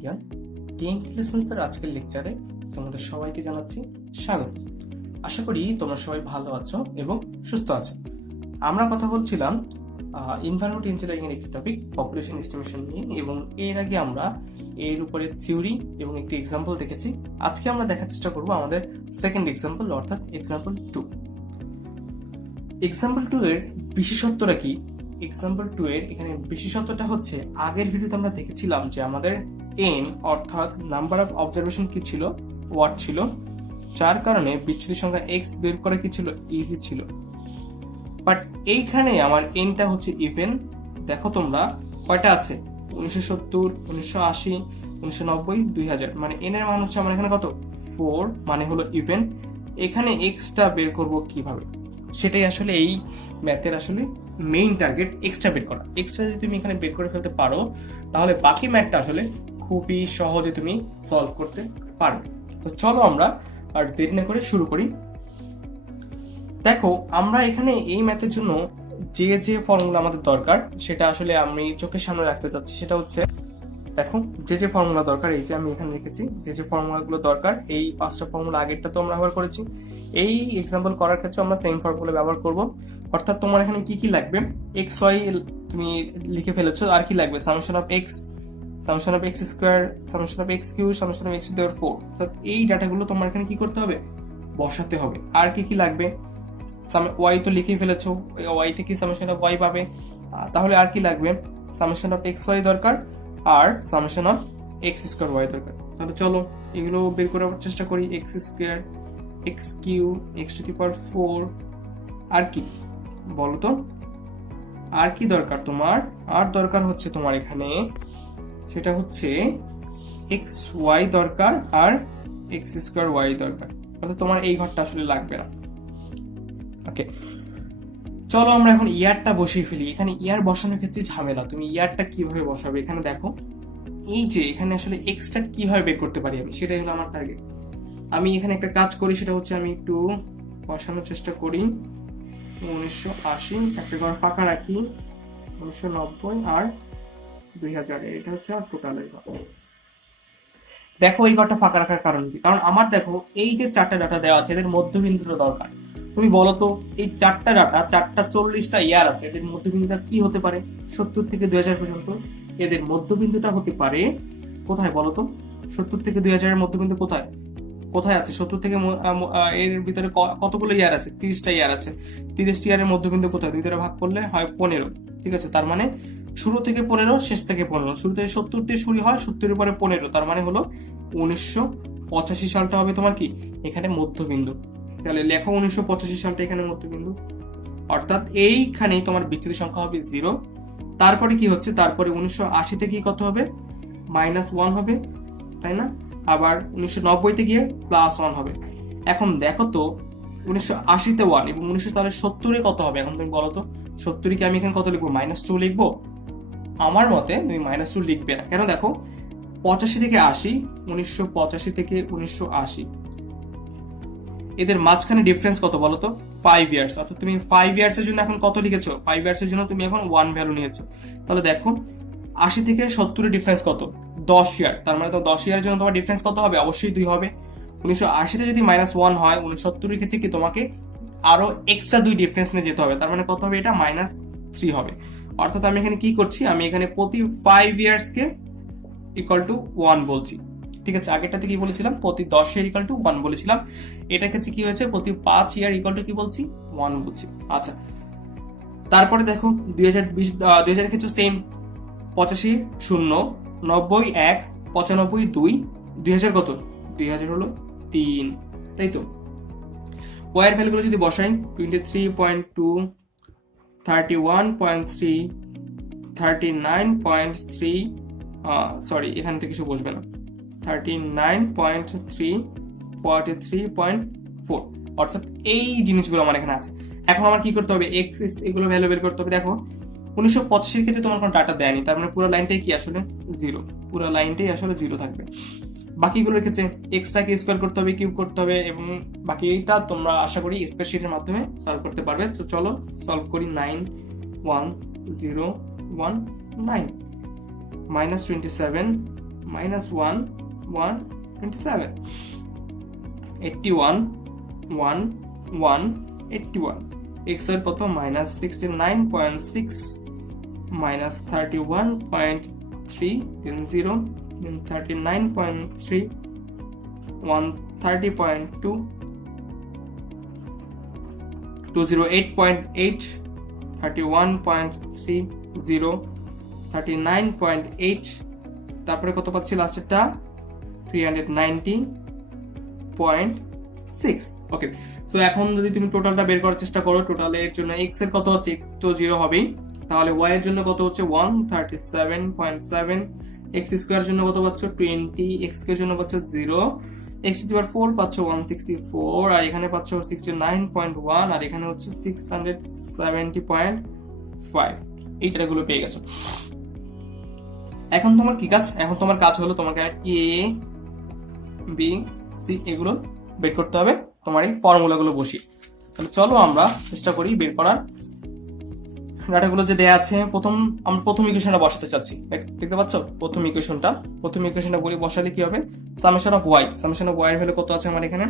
বিজ্ঞান TNT-Lessons এর আজকের লেকচারে তোমাদের সবাইকে জানাচ্ছি স্বাগত। আশা করি তোমরা সবাই ভালো আছো এবং সুস্থ আছো। আমরা কথা বলছিলাম এনভায়রনমেন্ট ইঞ্জিনিয়ারিং এর একটি টপিক পপুলেশন এস্টিমেশন নিয়ে, এবং এর আগে আমরা এর উপরে থিওরি এবং একটি এক্সাম্পল দেখেছি। আজকে আমরা দেখার চেষ্টা করব আমাদের সেকেন্ড এক্সাম্পল, অর্থাৎ এক্সাম্পল 2। এক্সাম্পল 2 এর বিশেষত্বটা কি? এক্সাম্পল 2 এর এখানে বিশেষত্বটা হচ্ছে, আগের ভিডিওতে আমরা দেখেছিলাম যে আমাদের এন অর্থাৎ নাম্বার অফ অবজারভেশন কি ছিল, ওয়াট ছিল, যার কারণে বিচ্যুতি সংখ্যা এক্স বের করা কি ছিল, ইজি ছিল। বাট এইখানে আমার এনটা হচ্ছে ইভেন। দেখো তোমরা কয়টা আছে, 1970, 1980, 1990, 2000, মানে এন এর মান হচ্ছে আমার এখানে কত, 4, মানে হলো ইভেন। এখানে এক্সটা বের করব কিভাবে, সেটাই আসলে এই ম্যাথের আসলে মেইন টার্গেট, এক্সট্রা বের করা। এক্সট্রা যদি তুমি এখানে বের করে ফেলতে পারো, তাহলে বাকি ম্যাথটা আসলে খুবই সহজে তুমি সলভ করতে পারবে। তো চলো আমরা আর দেরি না করে শুরু করি। দেখো, আমরা এখানে এই ম্যাথের জন্য যে ফর্মুলা আমাদের দরকার, সেটা আসলে আমি চোখের সামনে রাখতে চাচ্ছি। সেটা হচ্ছে, দেখো যে ফর্মুলা দরকার, এই যে আমি এখানে রেখেছি যে ফর্মুলাগুলো দরকার, এই 5টা ফর্মুলা আগেরটা তো আমরা ব্যবহার করেছি। এই এক্সাম্পল করার ক্ষেত্রে আমরা সেম ফর্মুলা ব্যবহার করব। অর্থাৎ তোমার এখানে কি লাগবে, এক্স ওয়াই তুমি লিখে ফেলেছো, আর কি লাগবে, summation of X, summation of X square, summation of X cube, summation of X to the power 4। অর্থাৎ এই ডাটাগুলো তোমার এখানে কি করতে হবে, বসাতে হবে। আর কি লাগবে, ওয়াই তো লিখেই ফেলেছো, ওয়াই থেকে সামেশন অফ ওয়াই পাবে। তাহলে আর কি লাগবে, সামেশন অফ এক্স ওয়াই দরকার, আর summation of X square Y দরকার। তাহলে চলো এগুলো বের করার চেষ্টা করি। X square, X cube, X to the power 4, আর কি বলো তো, আর কি দরকার তোমার? আর দরকার হচ্ছে তোমার এখানে, সেটা হচ্ছে এক্স ওয়াই দরকার আর এক্স স্কোয়ার ওয়াই দরকার। অর্থাৎ তোমার এই ঘরটা আসলে লাগবে না। ওকে, চলো আমরা এখন ইয়ারটা বসিয়ে ফেলি। এখানে ইয়ার বসানোর ক্ষেত্রে ঝামেলা। তুমি ইয়ারটা কিভাবে বসাবে, এখানে দেখো, এই যে এখানে আসলে এক্সটা কিভাবে বের করতে পারি আমি, সেটাই হলো আমার টার্গেট। আমি এখানে একটা কাজ করি, সেটা হচ্ছে আমি একটু বসানোর চেষ্টা করি। 1980 একটা ঘর ফাঁকা রাখি, 1990 আর 2000, এটা হচ্ছে আমার টোটালের ঘর। দেখো এই ঘরটা ফাঁকা রাখার কারণ কি? কারণ আমার দেখো এই যে 4টা ডাটা দেওয়া আছে, এদের মধ্যবিন্দুটা দরকার। তুমি বলো তো, এই 4টা ডাটা, 4টা 40টা ইয়ার আছে, এদের মধ্যবিন্দুটা কি হতে পারে? 70 থেকে 2000 পর্যন্ত এদের মধ্যবিন্দুটা হতে পারে কোথায় বলো তো? 70 থেকে 2000 এর মধ্যবিন্দু কোথায় কোথায় আছে? 70 থেকে এর ভিতরে কতগুলো ইয়ার আছে? 30টা ইয়ার আছে। 30টা ইয়ারের মধ্যবিন্দু কোথায়? 2 দ্বারা ভাগ করলে হয় 15। ঠিক আছে, তার মানে শুরু থেকে 15, শেষ থেকে 15। শুরু থেকে 70 দিয়ে শুরু হয়, 70 এর পরে 15, তার মানে হলো 1985 সালটা হবে তোমার কি এখানে মধ্যবিন্দু। তাহলে লেখো 1985 সালটা এখানে মধ্যবিন্দু। অর্থাৎ এইখানেই তোমার বিচ্যুতি সংখ্যা হবে 0। তারপরে কি হচ্ছে, তারপরে 1980 থেকে কত হবে, -1 হবে, তাই না? আবার 1990 তে গিয়ে +1 হবে। এখন দেখো তো, 1980 তে 1 এবং 1970 কত হবে? এখন তুমি বলো তো, 70 কে আমি এখানে কত লিখবো, -2 লিখবো? আমার মতে তুমি -2 লিখবে না। কেন? দেখো 85 থেকে 80, 1985 থেকে 1980, এদের মাঝখানে ডিফারেন্স কত বলো তো, 5 ইয়ার্স। অর্থাৎ তুমি 5 ইয়ার্স এর জন্য এখন কত লিখেছো, 5 ইয়ার্স এর জন্য তুমি এখন 1 ভ্যালু নিয়েছো। তাহলে দেখো 80 থেকে 70 এর ডিফারেন্স কত, 10 ইয়ার। তার মানে তো 10 ইয়ারের জন্য তোমার ডিফারেন্স কত হবে, অবশ্যই 2 হবে। 1980 তে যদি -1 হয়, 1970 এর ক্ষেত্রে কি তোমাকে আরো এক্সট্রা 2 ডিফারেন্স নিয়ে যেতে হবে। তার মানে কত হবে, এটা -3 হবে। অর্থাৎ আমি এখানে কি করছি, আমি এখানে প্রতি 5 ইয়ার্স কে ইকুয়াল টু 1 বলছি। ঠিক আছে, আগেরটাতে কি বলেছিলাম, প্রতি 10 ইয়ার ইকুয়াল টু 1 বলেছিলাম। এটা ক্ষেত্রে কি হয়েছে, প্রতি 5 ইয়ার ইকুয়াল টু কি বলছি, 1 বলছি। আচ্ছা, তারপরে দেখো 2000 এর ক্ষেত্রে সেম, 85 0, 90 1, 95 2, 2000 কত, 2000 হলো 3, তাই তো? ওয়ার ভ্যালুগুলো যদি বসাই, 23.2, 31.3, 39.3, সরি এখান থেকে কিছু বসবে না, 39.3, 43.4। অর্থাৎ এই জিনিসগুলো আমার এখানে আছে। এখন আমার কি করতে হবে, এক্স এগুলো ভ্যালু বের করতে হবে। দেখো 1985 এর ক্ষেত্রে তোমার কোনো ডাটা দেয়নি, তার মানে পুরো লাইনটাই কি আসলে 0, পুরো লাইনটাই আসলে 0 থাকবে। বাকিগুলোর ক্ষেত্রে এক্সটাকে স্কোয়ার করতে হবে, কিউব করতে হবে, এবং বাকিটা তোমরা আশা করি স্প্রেডশিটের মাধ্যমে সলভ করতে পারবে। তো চলো সলভ করি। 91019 -27 -1 127, 81 1 1 81, x এর কত -69.6 -31.3, then 0, then 39.3, 130.2, 208.8, 31.3, 0, 39.8, তারপরে কত পাচ্ছি লাস্টেরটা 390.6। ওকে, সো এখন যদি তুমি টোটালটা বের করার চেষ্টা করো, টোটালের জন্য x এর কত হচ্ছে, x তো 0 হবেই, তাহলে y এর জন্য কত হচ্ছে 137.7, x স্কয়ার জন্য কত পাচ্ছ 20, x এর জন্য পাচ্ছ 0, x টু দি পাওয়ার 4 পাচ্ছ 164, আর এখানে পাচ্ছ 69.1, আর এখানে হচ্ছে 670.5। এই ডেটাগুলো পেয়ে গেছো। এখন তোমার কি কাজ? এখন তোমার কাজ হলো তোমাকে a b c এগুলো বের করতে হবে তোমার এই ফর্মুলাগুলো বসিয়ে। তাহলে চলো আমরা চেষ্টা করি বের করার। ডাটাগুলো যে দেয়া আছে, আমরা প্রথম ইকুয়েশনটা বসাতে চাচ্ছি, দেখতে পাচ্ছ প্রথম ইকুয়েশনটা বলি, বসালে কি হবে, সামেশন অফ y এর ভ্যালু কত আছে আমার এখানে,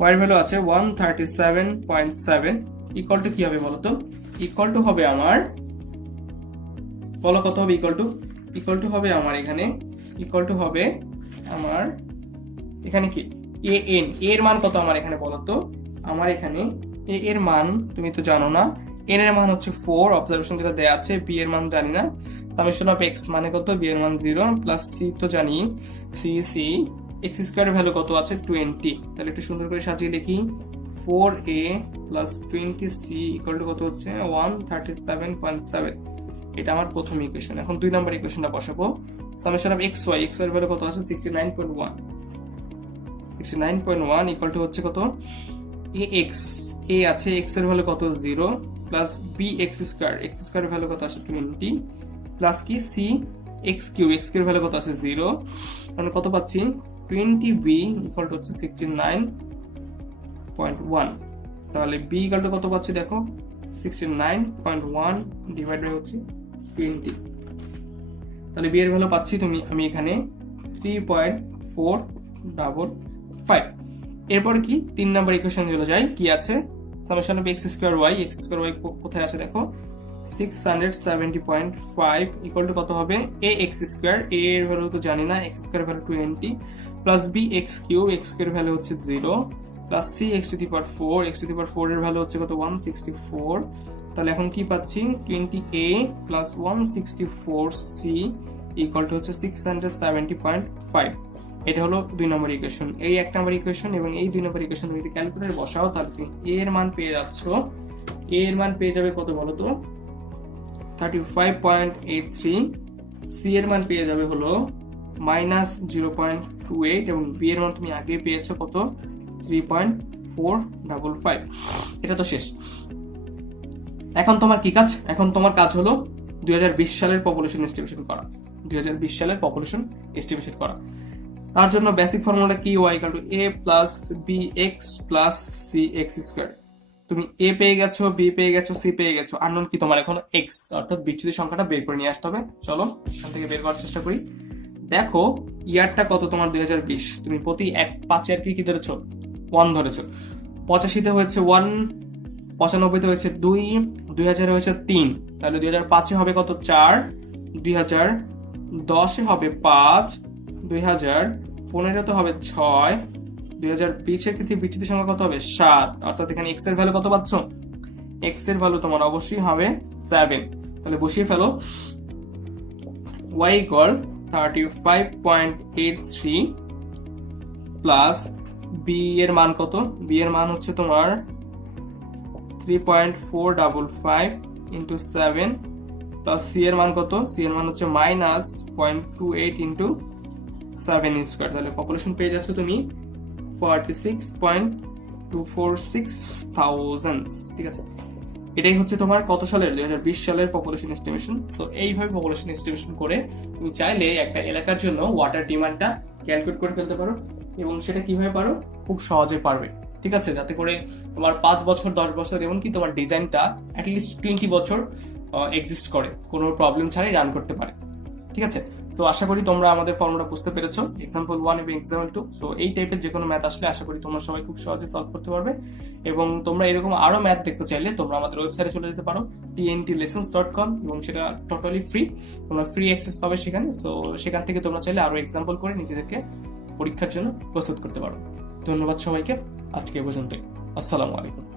y এর ভ্যালু আছে 137.7 ইকুয়াল টু কি হবে বলো তো, ইকুয়াল টু হবে আমার, বলো কত হবে, ইকুয়াল টু হবে আমার এখানে, এখানে কি a এর মান কত আমার এখানে বলো তো, আমার এখানে a এর মান তুমি তো জানো না, n এর মান হচ্ছে 4, অবজারভেশন যেটা দেয়া আছে, b এর মান জানি না, সামেশন অফ x মানে কত, b এর মান 0 প্লাস c তো জানি, c x স্কয়ার এর ভ্যালু কত আছে 20। তাহলে একটু সুন্দর করে সাজিয়ে লিখি, 4a plus 20c equal to কত হচ্ছে 137.7। এটা আমার প্রথম ইকুয়েশন। এখন 2 নাম্বার ইকুয়েশনটা বসাবো, সামেশন অফ x এর ভ্যালু কত আছে 69.1 ইকুয়াল টু হচ্ছে কত, a আছে, x এর ভ্যালু কত 0 প্লাস bx স্কয়ার এর ভ্যালু কত আছে 20 প্লাস কি c x এর ভ্যালু কত আছে 0, মানে কত পাচ্ছি 20b ইকুয়াল টু হচ্ছে 69.1। তাহলে b ইকুয়াল টু কত পাচ্ছি দেখো 69.1 ডিভাইড বাই হচ্ছে 20, তাহলে b এর ভ্যালু পাচ্ছি আমি এখানে 3.455। এরপর কি 3 নাম্বার ইকুয়েশন চলে যায়, কি আছে, summation of x square y কোথায় আছে দেখো 670.5 ইকুয়াল টু কত হবে ax স্কয়ার, a এর ভ্যালু তো জানি না, x square value 20 plus bx এর ভ্যালু হচ্ছে 0 plus c x to the power 4 এর ভ্যালু হচ্ছে কত 164। তাহলে এখন কি পাচ্ছি 20a plus 164c equal to হচ্ছে 670.5। এটা হলো 2 নম্বর ইকুয়েশন। এই 1 নম্বর ইকুয়েশন এবং এই 2 নম্বর ইকুয়েশন তুমি যদি ক্যালকুলেটরে বসাও তাহলে তুমি a এর মান পেয়ে যাচ্ছ, a এর মান পেয়ে যাবে কত বলো তো 35.83, c এর মান পেয়ে যাবে হলো -0.28 এবং b এর মান তুমি আগে পেয়েছো কত 3.455। এটা তো শেষ। এখন তোমার কি কাজ? এখন তোমার কাজ হলো 2020 সালের পপুলেশন এস্টিমেশন করা। তার জন্য বেসিক ফর্মুলা কি, y = a + bx + cx square. তুমি a পেয়ে গেছো, b পেয়ে গেছো, c পেয়ে গেছো, আননোন কি তোমার এখন x, অর্থাৎ বিচ্যুতি সংখ্যাটা বের করে নিয়ে আসতে হবে। চলো এখান থেকে বের করার চেষ্টা করি। দেখো ইয়ারটা কত তোমার 2020, তুমি প্রতি 5 এর কি ধরেছো 1 ধরেছো, 85 তে হয়েছে 1, 95 তে হয়েছে 2, 2000 এ হয়েছে 3, তাহলে 2005 এ হবে কত 4, 2010 এ হবে 5, 2015 তে হবে 6, 2020 এর ক্ষেত্রে বিচ্যুতি সংখ্যা কত হবে 7, অর্থাৎ এখানে x এর ভ্যালু কত পাচ্ছ, x এর ভ্যালু তোমার অবশ্যই হবে 7। তাহলে বসিয়ে ফেলো, y = 35.83 প্লাস b এর মান কত, b এর মান হচ্ছে তোমার 3.455 ইন্টু 7 প্লাস c এর মান কত, c এর মান হচ্ছে -0.28 ইন্টু 7 স্কয়ার। তাহলে পপুলেশন পেয়ে যাচ্ছ তুমি 46.246,000। ঠিক আছে, এটাই হচ্ছে তোমার কত সালের 2020 সালের পপুলেশন এস্টিমেশন। সো এইভাবে পপুলেশন এস্টিমেশন করে তুমি চাইলে একটা এলাকার জন্য ওয়াটার ডিমান্ডটা ক্যালকুলেট করে ফেলতে পারো, এবং সেটা কিভাবে পারো, খুব সহজে পারবে। ঠিক আছে, যাতে করে তোমার 5 বছর 10 বছর এমনকি তোমার ডিজাইনটা অ্যাটলিস্ট 20 বছর এক্সিস্ট করে, কোনো প্রবলেম ছাড়াই রান করতে পারে। ঠিক আছে। সো আশা করি তোমরা আমাদের ফর্মুলা বুঝতে পেরেছো, এক্সাম্পল 1 এবং এক্সাম্পল 2। সো এই টাইপের যে কোনো ম্যাথ আসলে আশা করি তোমরা সবাই খুব সহজে সলভ করতে পারবে। এবং তোমরা এরকম আরো ম্যাথ দেখতে চাইলে তোমরা আমাদের ওয়েবসাইটে চলে যেতে পারো TNT-Lessons.com, এবং সেটা টোটালি ফ্রি, তোমরা ফ্রি অ্যাক্সেস পাবে সেখানে। সো সেখান থেকে তোমরা চাইলে আরো এক্সাম্পল করে নিজেদেরকে পরীক্ষার জন্য প্রস্তুত করতে পারো। ধন্যবাদ সবাইকে, আজকে এ পর্যন্তই। আসসালামু আলাইকুম।